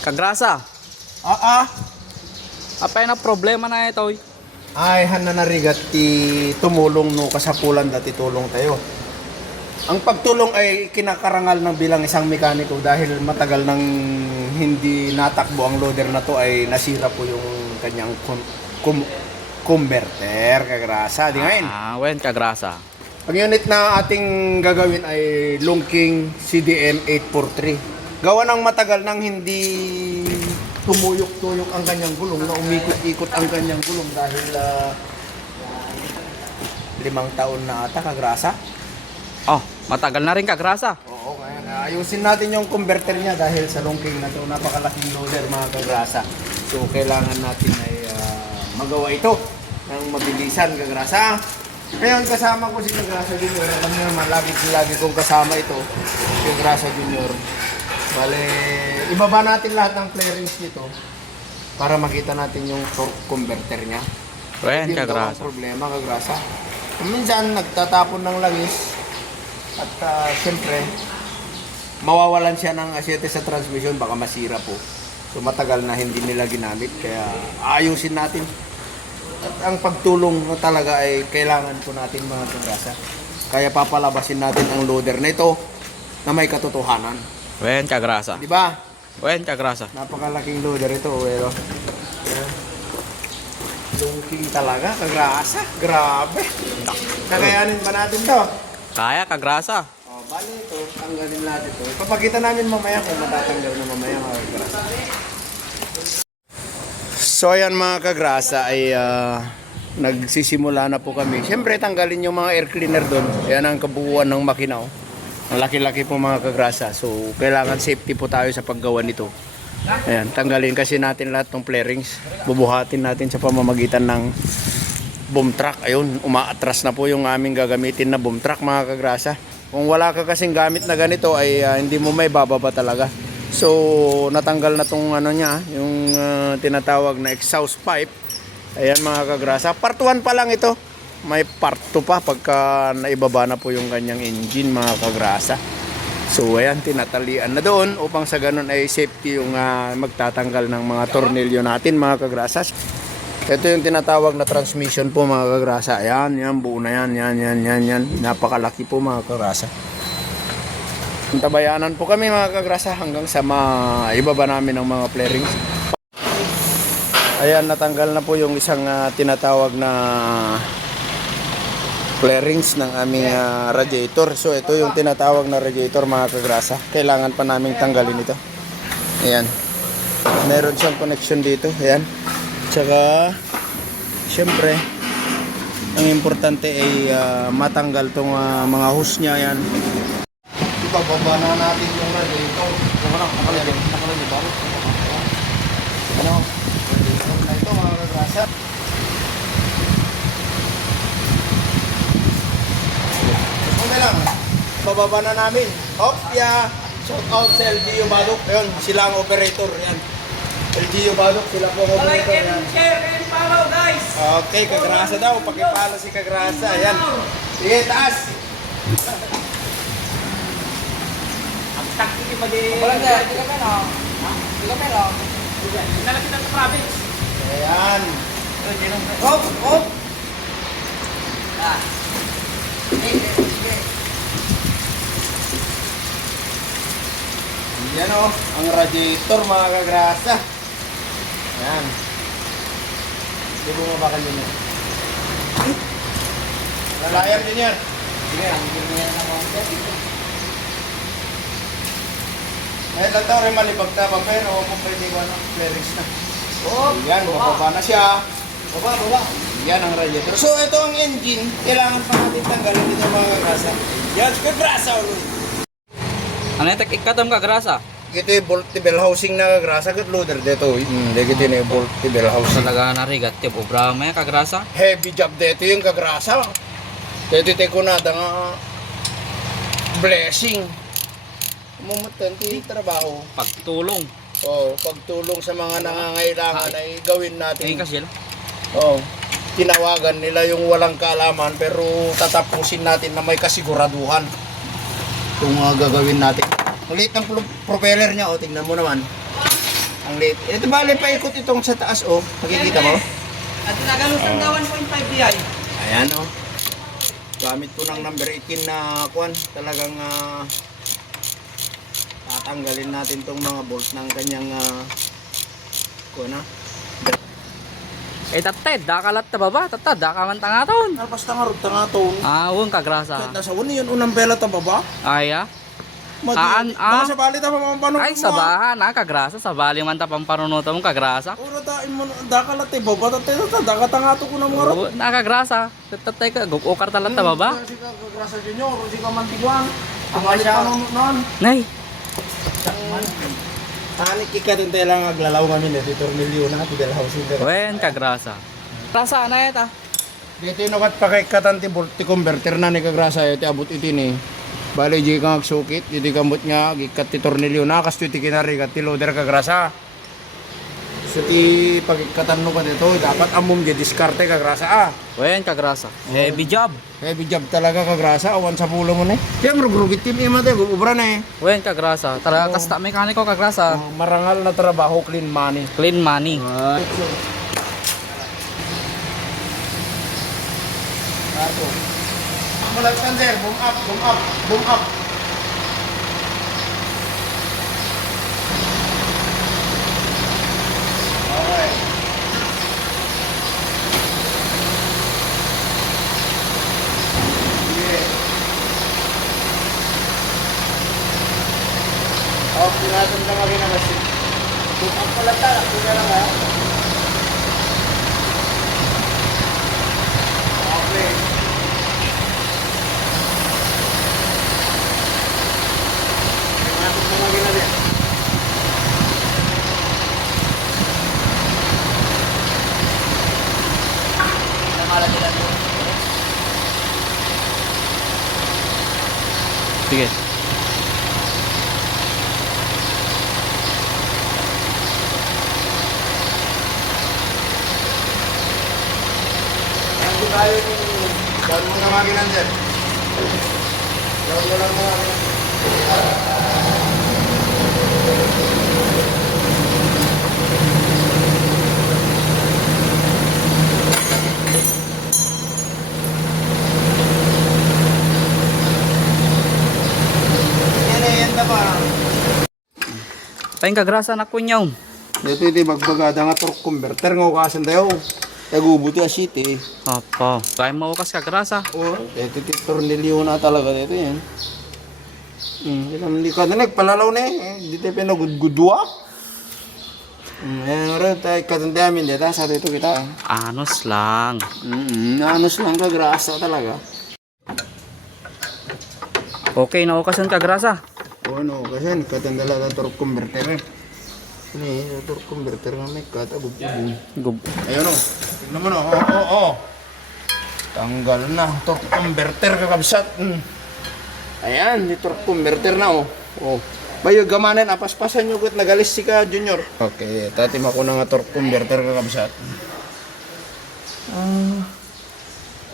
Kagrasa, Ah, apay na problema na ito. ay hana narigat ti tumulong no kasapulan dati tulong tayo. Ang pagtulong ay kinakarangal ng bilang isang mekaniko dahil matagal nang hindi natakbo ang loader na to ay nasira po yung kanyang converter, kagrasa. Di ngayon. Wen kagrasa. Ang unit na ating gagawin ay Longking CDM 843. Gawa ng matagal nang hindi tumuyok-tuyok ang kanyang gulong, na umikot-ikot ang kanyang gulong dahil 5 taon na ata, kagrasa. Oh, matagal na rin kagrasa. Oo, kaya ayusin natin yung converter niya dahil sa Longking na to, napakalaking loader mga kagrasa. So kailangan natin ay magawa ito ng mabilisan, kagrasa. Ngayon kasama ko si Kagrasa Junior. Alam niyo naman, lagi kong kasama ito, si Kagrasa Junior. Bale, ibaba natin lahat ng flarings nito para makita natin yung torque converter niya. Wen Yun daw ang kagrasa. problema, kagrasa. Minsan nagtatapon ng langis at siyempre mawawalan siya ng asyete sa transmission, baka masira po. So matagal na hindi nila ginamit, kaya ayusin natin. At ang pagtulong na talaga ay kailangan po natin mga kagrasa. Kaya papalabasin natin ang loader na ito na may katotohanan. Wen kagrasa. Di ba? Wen kagrasa. Napakalaking loader ito, pero Longking talaga, kagrasa. Grabe. Kakayanin ba natin to? Kaya kagrasa. O, bali ito, tanggalin natin ito. Ipapakita namin mamaya kung matatanggal na mamaya mga kagrasa. So ayan mga kagrasa ay nagsisimula na po kami. Siyempre tanggalin yung mga air cleaner doon. Ayan ang kabuuan ng makina. Ang laki-laki po mga kagrasa. So kailangan safety po tayo sa paggawa nito. Ayan, tanggalin kasi natin lahat ng flarings. Bubuhatin natin sa pamamagitan ng boom truck. Ayun, umaatras na po yung aming gagamitin na boom truck mga kagrasa. Kung wala ka kasing gamit na ganito ay hindi mo may bababa talaga. So natanggal na tong ano niya, yung tinatawag na exhaust pipe. Ayan mga kagrasa. Part 1 pa lang ito. May part 2 pa pagka naibaba na po yung kanyang engine mga kagrasa. So ayan, tinatalian na doon upang sa ganun ay safety yung magtatanggal ng mga tornilyo natin mga kagrasa. Ito yung tinatawag na transmission po mga kagrasa. Ayan, yan, buo na yan, yan. Napakalaki po mga kagrasa. Tabayanan po kami mga kagrasa hanggang sa maibaba namin ng mga flarings. Ayan, natanggal na po yung isang tinatawag na flarings ng aming radiator. So ito yung tinatawag na radiator mga kagrasa. Kailangan pa naming tanggalin ito. Ayan. Meron siyang connection dito. Ayan. Tsaka syempre ang importante ay matanggal tong mga hose niya. Ayan. Ibababa na natin yung radiator. Nakalagay ba? Ano? Radiator na ito mga kagrasa. Okay lang. Bababa na namin. Opya. Shout out sa LGU Badok. Ayun, sila ang operator. Yan. LGU Badok, sila po ang operator. Like and share and follow, guys. Okay, kagrasa daw. Pakipalo si kagrasa. Ayan. Sige, taas. Taktik yung mag-i- Walang dyan. Hindi ka pera. Ha? Hindi ka pera. Nalapit ang province. Ayan. Hop, hop. Ah. Yan o, ang radiator mga kagrasa. Ayan. Hindi bumabakan din yan. Lalayan din yan. Sige, ang hindi yan na mga Ngayon lang tayo rin malibag na pero kung pwede ko ng flarings na. Hop. Yan, bababa na siya. Baba. Yan ang radiator. So ito ang engine. Kailangan pa natin tanggalin dito mga kagrasa. Yan, kagrasa ulit. Ano yung ikatam kagrasa? Ito yung boltable housing na kagrasa. Good loader dito. Hindi kita yung boltable housing. Talaga narigat tip obra may kagrasa. Heavy job dito yung kagrasa. Dito ko na nga blessing. Mumutan yung trabaho. Pagtulong. Oh, pagtulong sa mga nangangailangan ay gawin natin. Tingin kasi Oh, tinawagan nila yung walang kaalaman pero tatapusin natin na may kasiguraduhan itong gagawin natin. Ang liit ng propeller niya, tingnan mo naman. Ang liit. Ito bali paikot itong sa taas oh. Makikita mo? At nagalusan daw 1.5 di ay. Ayan oh. Gamit ko ng number 18 na kuan. Talagang tatanggalin natin tong mga bolt ng kanyang kuan na. Tatay, dakalat ta baba. Tata, dakaman ta nga taon. Basta nga rugta nga to. Awon kagrasa. Kahit nasa uni yun, unang bela ta baba. Aya. Baka sa bali ta mamampanong Ay, sabahan na kagrasa. Sa bali man ta pamparunuta mong kagrasa. Ura ta imo dakalat eh baba tatay ta dakata nga to ko na mga Oo, nakagrasa. Tatay ka, gukukar talat ta baba. Si ka Grasa Junior, si ka Mantiguan. Ang bali pa noon. Nay, Ani kikatintay lang aglalaw kami na dito tornilyo na tidal housing dito. wen kagrasa. Rasa na eta. Dito inukat pa kay katanti volti converter na ni kagrasa iti abot iti ni. Bali di ka magsukit, dito kamot nga gikat ti tornilyo na kas ti kinari kat ti loader kagrasa. So ti pagikatan no ka dito dapat amom di diskarte kagrasa Wen kagrasa. Heavy job. Heavy job talaga kagrasa awan sa pulo mo ni. Kaya marugugit tim ima te ubra na eh. Wen kagrasa. Tara kasta mekaniko kagrasa. Marangal na trabaho, clean money. Clean money. Ato. Mulat sander, boom up, boom up, boom up. Alright. Yeah. Oh, pinatong lang kami na kasi. Boom up pala ta, kuya lang ha. Okay. Pinatong lang kami na din. Sige. Ang tayo ni down mo na makinan dyan. Down mo lang mga makinan. Yan ba? Tayong kagrasa na kunyaw. Dito iti magbagada nga torque converter nga ukasan tayo. Nagubuti a sheet eh. Opo. Kaya maukas kagrasa. Oo, ito iti tornilyo na talaga dito yan. Hindi ka na nagpalalaw na eh. Dito pinagudgudwa. Ayan rin tayo katandamin dito. Sa dito kita. Anos lang. Anos lang kagrasa talaga. Okay, naukasan kagrasa. O ano, kasi katandala na torque converter eh. Ini, torque converter nga may katagod po. Ayun o. Tignan mo na. Oo. Tanggal na. Torque converter kakabsat. Ayan, may torque converter na o. Bayo gamanan, apaspasan nyo kut nagalis si ka Junior. Okay, tatim ako na nga torque converter kakabsat.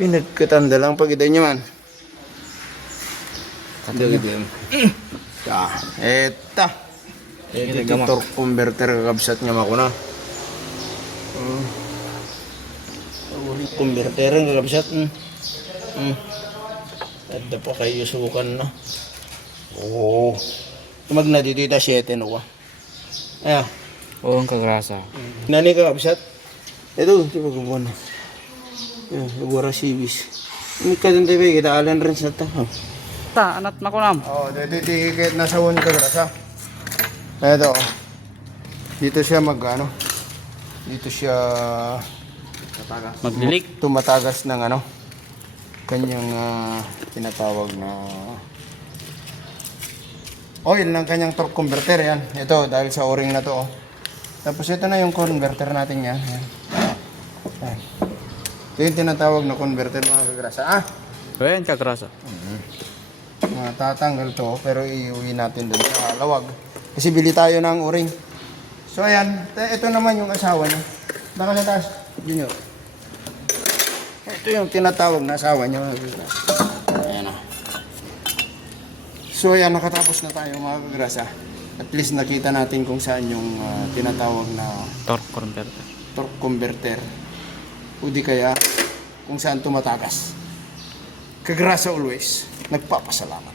Pinagkatanda lang pag ito nyo man. Katagod. Eta. Ito torque converter kakabsat niya ako na. Converter ang kakabsat. Ada pa kayo sukan na. Oo. Tumag na dito ita 7 no. Ayan. Oo, ang kagrasa. Nani kakabsat. Ito, di ba gumana. Ayan, nagwara sibis. May kadantay ba kita alan rin sa ta. Ta, anat na kunam. Oo, dito kahit nasa one kagrasa. Ito. Dito siya mag-ano. Dito siya Maglilik. tumatagas ng ano. Kanyang tinatawag na oil ng kanyang torque converter yan. Ito dahil sa o-ring na to. Tapos ito na yung converter natin yan. Yan. Ito yung tinatawag na converter mga kagrasa. Wen kagrasa. Tatanggal to pero iuwi natin doon sa lawag. Kasi bili tayo ng o-ring. So ayan, ito naman yung asawa niya. Baka sa taas, Junior. Ito yung tinatawag na asawa niya. Ayan o. So ayan, nakatapos na tayo mga kagrasa. At least nakita natin kung saan yung tinatawag na Torque converter. torque converter. O di kaya kung saan tumatagas. Kagrasa always. Nagpapasalamat.